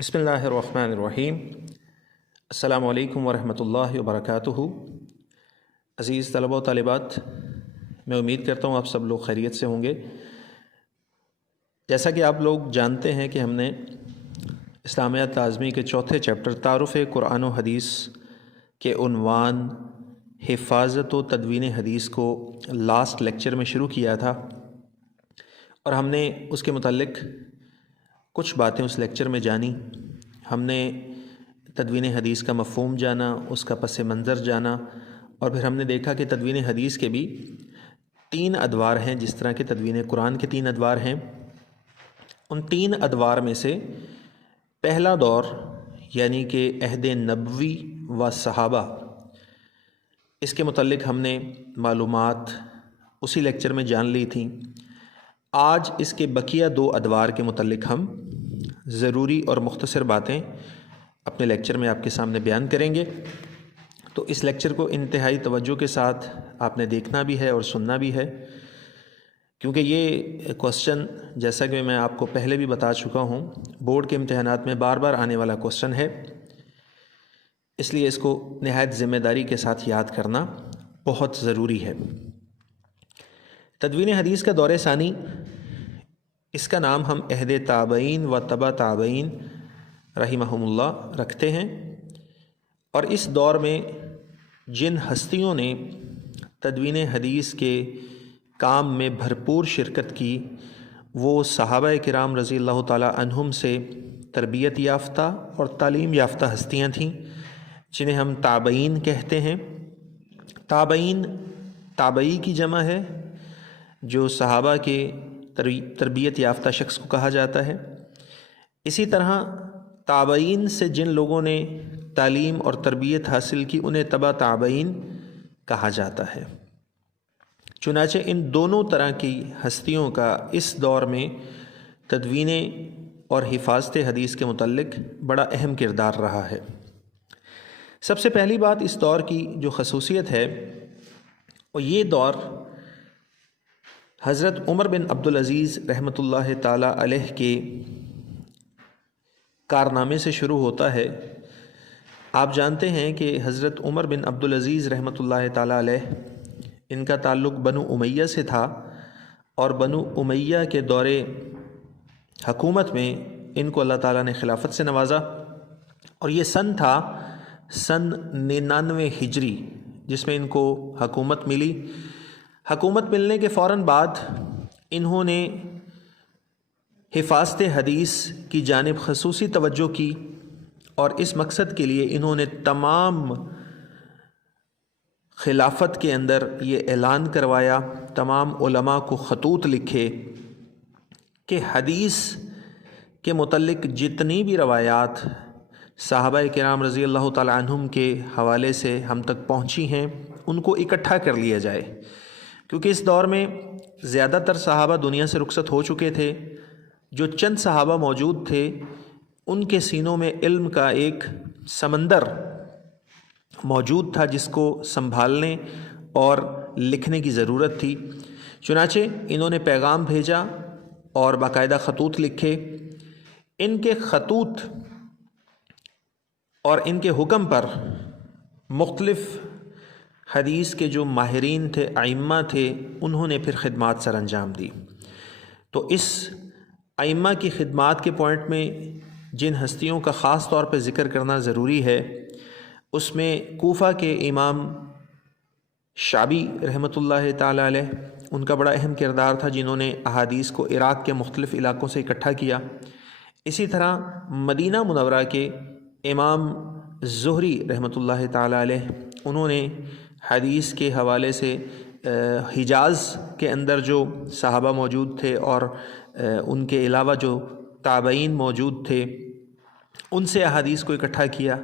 بسم اللہ الرحمن الرحیم۔ السلام علیکم ورحمۃ اللہ وبرکاتہ۔ عزیز طلبہ و طالبات، میں امید کرتا ہوں آپ سب لوگ خیریت سے ہوں گے۔ جیسا کہ آپ لوگ جانتے ہیں کہ ہم نے اسلامیات تعظمی کے چوتھے چیپٹر تعارف قرآن و حدیث کے عنوان حفاظت و تدوین حدیث کو لاسٹ لیکچر میں شروع کیا تھا، اور ہم نے اس کے متعلق کچھ باتیں اس لیکچر میں جانی۔ ہم نے تدوین حدیث کا مفہوم جانا، اس کا پس منظر جانا، اور پھر ہم نے دیکھا کہ تدوین حدیث کے بھی 3 ادوار ہیں، جس طرح کہ تدوین قرآن کے 3 ادوار ہیں۔ ان 3 ادوار میں سے پہلا دور یعنی کہ عہد نبوی و صحابہ، اس کے متعلق ہم نے معلومات اسی لیکچر میں جان لی تھیں۔ آج اس کے بقیہ 2 ادوار کے متعلق ہم ضروری اور مختصر باتیں اپنے لیکچر میں آپ کے سامنے بیان کریں گے، تو اس لیکچر کو انتہائی توجہ کے ساتھ آپ نے دیکھنا بھی ہے اور سننا بھی ہے، کیونکہ یہ کوسچن جیسا کہ میں آپ کو پہلے بھی بتا چکا ہوں، بورڈ کے امتحانات میں بار بار آنے والا کوسچن ہے، اس لیے اس کو نہایت ذمہ داری کے ساتھ یاد کرنا بہت ضروری ہے۔ تدوین حدیث کا دور ثانی، اس کا نام ہم عہد تابعین و تبع تابعین رحمہم اللہ رکھتے ہیں، اور اس دور میں جن ہستیوں نے تدوین حدیث کے کام میں بھرپور شرکت کی، وہ صحابہ کرام رضی اللہ تعالی عنہم سے تربیت یافتہ اور تعلیم یافتہ ہستیاں تھیں، جنہیں ہم تابعین کہتے ہیں۔ تابعین تابعی کی جمع ہے، جو صحابہ کے تربیت یافتہ شخص کو کہا جاتا ہے۔ اسی طرح تابعین سے جن لوگوں نے تعلیم اور تربیت حاصل کی، انہیں تبع تابعین کہا جاتا ہے۔ چنانچہ ان دونوں طرح کی ہستیوں کا اس دور میں تدوین اور حفاظت حدیث کے متعلق بڑا اہم کردار رہا ہے۔ سب سے پہلی بات اس دور کی جو خصوصیت ہے، وہ یہ دور حضرت عمر بن عبدالعزیز رحمۃ اللہ تعالی علیہ کے کارنامے سے شروع ہوتا ہے۔ آپ جانتے ہیں کہ حضرت عمر بن عبدالعزیز رحمۃ اللہ تعالی علیہ، ان کا تعلق بنو امیہ سے تھا، اور بنو امیہ کے دور حکومت میں ان کو اللہ تعالیٰ نے خلافت سے نوازا، اور یہ سن تھا سن 99 ہجری، جس میں ان کو حکومت ملی۔ حکومت ملنے کے فوراً بعد انہوں نے حفاظت حدیث کی جانب خصوصی توجہ کی، اور اس مقصد کے لیے انہوں نے تمام خلافت کے اندر یہ اعلان کروایا، تمام علماء کو خطوط لکھے کہ حدیث کے متعلق جتنی بھی روایات صحابہ کرام رضی اللہ تعالی عنہم کے حوالے سے ہم تک پہنچی ہیں، ان کو اکٹھا کر لیا جائے، کیونکہ اس دور میں زیادہ تر صحابہ دنیا سے رخصت ہو چکے تھے۔ جو چند صحابہ موجود تھے، ان کے سینوں میں علم کا ایک سمندر موجود تھا، جس کو سنبھالنے اور لکھنے کی ضرورت تھی۔ چنانچہ انہوں نے پیغام بھیجا اور باقاعدہ خطوط لکھے۔ ان کے خطوط اور ان کے حکم پر مختلف حدیث کے جو ماہرین تھے، ائمہ تھے، انہوں نے پھر خدمات سر انجام دی۔ تو اس ائمہ کی خدمات کے پوائنٹ میں جن ہستیوں کا خاص طور پہ ذکر کرنا ضروری ہے، اس میں کوفہ کے امام شعبی رحمۃ اللہ تعالی علیہ، ان کا بڑا اہم کردار تھا، جنہوں نے احادیث کو عراق کے مختلف علاقوں سے اکٹھا کیا۔ اسی طرح مدینہ منورہ کے امام زہری رحمۃ اللہ تعالی علیہ، انہوں نے حدیث کے حوالے سے حجاز کے اندر جو صحابہ موجود تھے اور ان کے علاوہ جو تابعین موجود تھے، ان سے احادیث کو اکٹھا کیا۔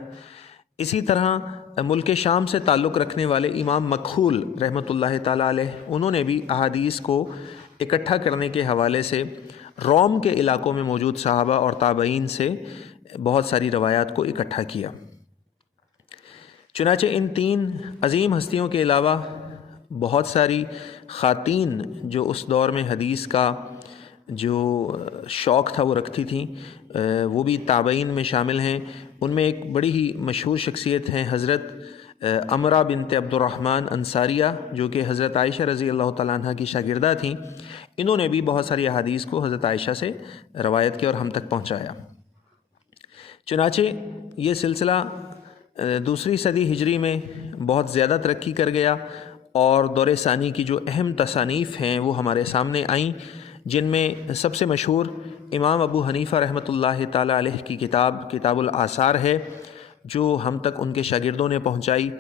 اسی طرح ملک شام سے تعلق رکھنے والے امام مکحول رحمۃ اللہ تعالی علیہ، انہوں نے بھی احادیث کو اکٹھا کرنے کے حوالے سے روم کے علاقوں میں موجود صحابہ اور تابعین سے بہت ساری روایات کو اکٹھا کیا۔ چنانچہ ان 3 عظیم ہستیوں کے علاوہ بہت ساری خواتین جو اس دور میں حدیث کا جو شوق تھا وہ رکھتی تھیں، وہ بھی تابعین میں شامل ہیں۔ ان میں ایک بڑی ہی مشہور شخصیت ہیں حضرت عمرہ بنت عبد الرحمن انصاریہ، جو کہ حضرت عائشہ رضی اللہ تعالیٰ عنہ کی شاگردہ تھیں۔ انہوں نے بھی بہت ساری احادیث کو حضرت عائشہ سے روایت کیا اور ہم تک پہنچایا۔ چنانچہ یہ سلسلہ دوسری صدی ہجری میں بہت زیادہ ترقی کر گیا، اور دور ثانی کی جو اہم تصانیف ہیں وہ ہمارے سامنے آئیں، جن میں سب سے مشہور امام ابو حنیفہ رحمۃ اللہ تعالیٰ علیہ کی کتاب الآثار ہے، جو ہم تک ان کے شاگردوں نے پہنچائی۔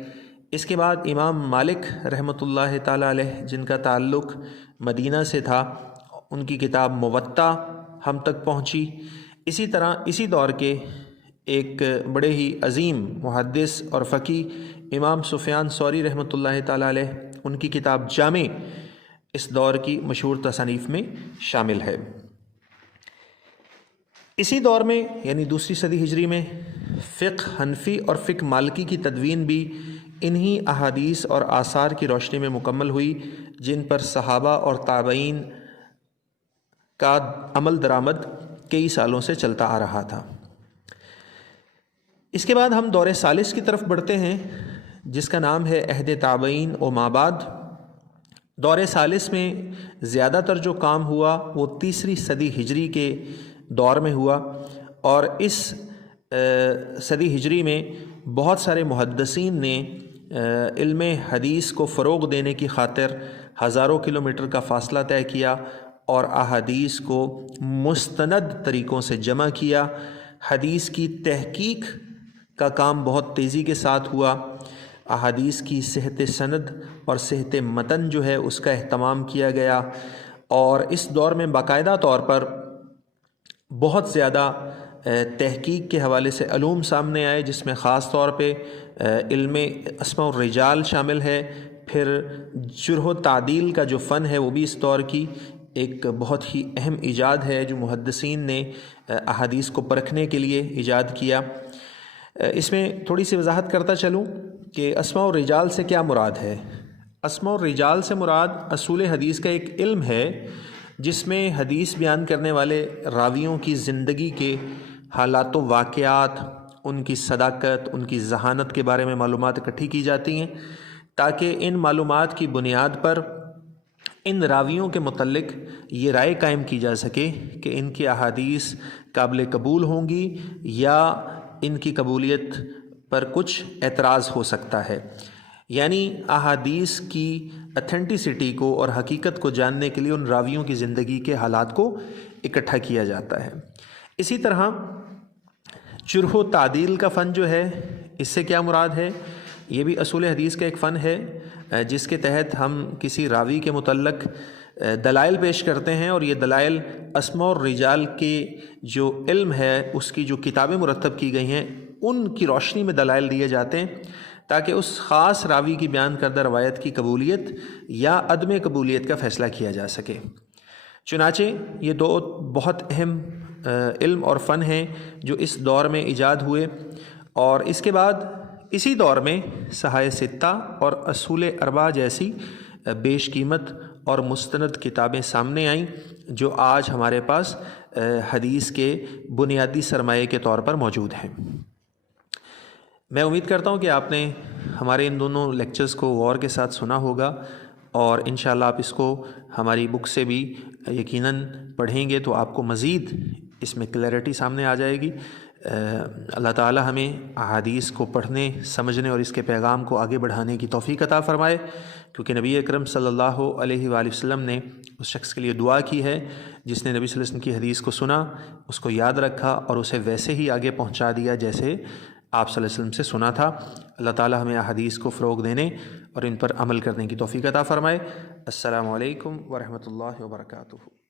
اس کے بعد امام مالک رحمۃ اللہ تعالیٰ علیہ، جن کا تعلق مدینہ سے تھا، ان کی کتاب موطا ہم تک پہنچی۔ اسی طرح اسی دور کے ایک بڑے ہی عظیم محدث اور فقیہ امام سفیان ثوری رحمۃ اللہ تعالیٰ علیہ، ان کی کتاب جامع اس دور کی مشہور تصانیف میں شامل ہے۔ اسی دور میں یعنی دوسری صدی ہجری میں فقہ حنفی اور فقہ مالکی کی تدوین بھی انہی احادیث اور آثار کی روشنی میں مکمل ہوئی، جن پر صحابہ اور تابعین کا عمل درآمد کئی سالوں سے چلتا آ رہا تھا۔ اس کے بعد ہم دور ثالث کی طرف بڑھتے ہیں، جس کا نام ہے عہد تابعین و ما بعد۔ دور ثالث میں زیادہ تر جو کام ہوا وہ تیسری صدی ہجری کے دور میں ہوا، اور اس صدی ہجری میں بہت سارے محدثین نے علم حدیث کو فروغ دینے کی خاطر ہزاروں کلومیٹر کا فاصلہ طے کیا اور احادیث کو مستند طریقوں سے جمع کیا۔ حدیث کی تحقیق کا کام بہت تیزی کے ساتھ ہوا۔ احادیث کی صحت سند اور صحت متن جو ہے اس کا اہتمام کیا گیا، اور اس دور میں باقاعدہ طور پر بہت زیادہ تحقیق کے حوالے سے علوم سامنے آئے، جس میں خاص طور پہ علم اسماء الرجال شامل ہے۔ پھر جرح و تعدیل کا جو فن ہے وہ بھی اس دور کی ایک بہت ہی اہم ایجاد ہے، جو محدثین نے احادیث کو پرکھنے کے لیے ایجاد کیا۔ اس میں تھوڑی سی وضاحت کرتا چلوں کہ اسماء الرجال سے کیا مراد ہے۔ اسماء الرجال سے مراد اصول حدیث کا ایک علم ہے، جس میں حدیث بیان کرنے والے راویوں کی زندگی کے حالات و واقعات، ان کی صداقت، ان کی ذہانت کے بارے میں معلومات اکٹھی کی جاتی ہیں، تاکہ ان معلومات کی بنیاد پر ان راویوں کے متعلق یہ رائے قائم کی جا سکے کہ ان کی احادیث قابل قبول ہوں گی یا ان کی قبولیت پر کچھ اعتراض ہو سکتا ہے۔ یعنی احادیث کی اتھینٹسٹی کو اور حقیقت کو جاننے کے لیے ان راویوں کی زندگی کے حالات کو اکٹھا کیا جاتا ہے۔ اسی طرح جرح و تعدیل کا فن جو ہے، اس سے کیا مراد ہے؟ یہ بھی اصول حدیث کا ایک فن ہے، جس کے تحت ہم کسی راوی کے متعلق دلائل پیش کرتے ہیں، اور یہ دلائل اسماء الرجال کے جو علم ہے اس کی جو کتابیں مرتب کی گئی ہیں ان کی روشنی میں دلائل دیے جاتے ہیں، تاکہ اس خاص راوی کی بیان کردہ روایت کی قبولیت یا عدم قبولیت کا فیصلہ کیا جا سکے۔ چنانچہ یہ دو بہت اہم علم اور فن ہیں جو اس دور میں ایجاد ہوئے، اور اس کے بعد اسی دور میں صحائح ستہ اور اصول اربعہ جیسی بیش قیمت اور مستند کتابیں سامنے آئیں، جو آج ہمارے پاس حدیث کے بنیادی سرمایے کے طور پر موجود ہیں۔ میں امید کرتا ہوں کہ آپ نے ہمارے ان دونوں لیکچرز کو غور کے ساتھ سنا ہوگا، اور انشاءاللہ آپ اس کو ہماری بک سے بھی یقیناً پڑھیں گے تو آپ کو مزید اس میں کلیئرٹی سامنے آ جائے گی۔ اللہ تعالی ہمیں احادیث کو پڑھنے، سمجھنے اور اس کے پیغام کو آگے بڑھانے کی توفیق عطا فرمائے، کیونکہ نبی اکرم صلی اللہ علیہ وآلہ وسلم نے اس شخص کے لیے دعا کی ہے جس نے نبی صلی اللہ علیہ وسلم کی حدیث کو سنا، اس کو یاد رکھا اور اسے ویسے ہی آگے پہنچا دیا جیسے آپ صلی اللہ علیہ وسلم سے سنا تھا۔ اللہ تعالی ہمیں احادیث کو فروغ دینے اور ان پر عمل کرنے کی توفیق عطا فرمائے۔ السلام علیکم ورحمۃ اللہ وبرکاتہ۔